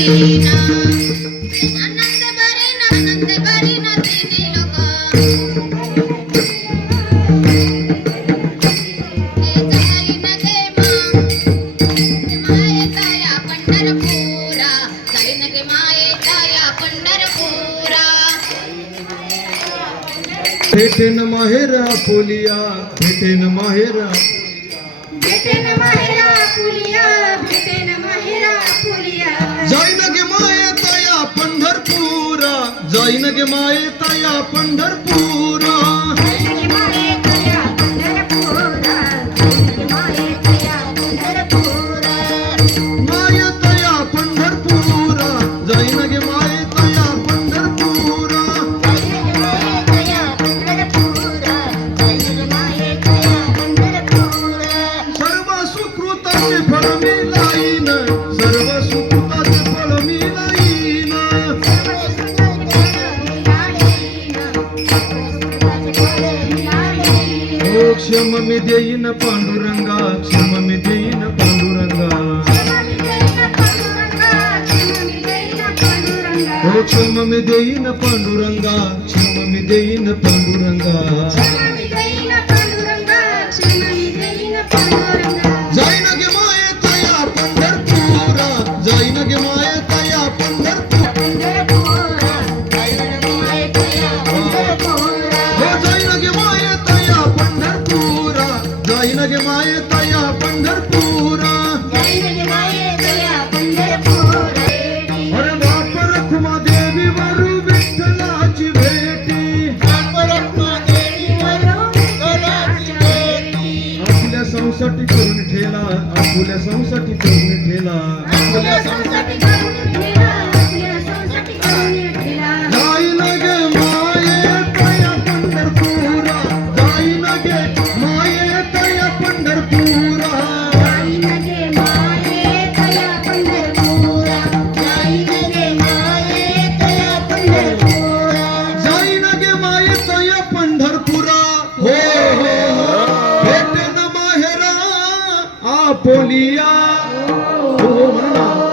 देईना आनंद करीन तिन्ही लोक जाईन गे मायेचा या पंढरपुरा जाईन गे मायेचा या पंढरपुरा भेटेन माहेरा फुलिया भेटेन माहेरा भेटेन माहेरा फुलिया भेटेन माहेरा फुलिया जाईन गे मायेचा या पंढरपुरा जाईन गे मायेचा या पंढरपुरा मायेचा या पंढरपुरा जाईन गे मायेचा या पंढरपुरा सर्व सुकृताचे फळ मी लाईन सर्व सुकृताचे फळ मी लाईन ओ क्षम मी देईन पांडुरंगा क्षम मी देईन पांडुरंगा ओ क्षम मी देईन पांडुरंगा क्षम मी देईन पांडुरंगा जाईन गे मायेचा या पंढरपुरा जाईन गे मायेचा या पंढरपुरा हो जाईन गे मायेचा या पंढरपुरा जाईन गे मायेचा या पंढरपुरा अरे बाप रखुमा देवी वरू विठ्ठलाची भेटी आपल्या संसाठी करून ठेला आपल्या संसाठी करून ठेला जाईन गे मायेचा या पंढरपुरा जाईन गे मायेचा या पंढरपुरा जाईन गे मायेचा या पंढरपुरा हो हो हो भेटेन माहेरा आपोलिया हो म्हणा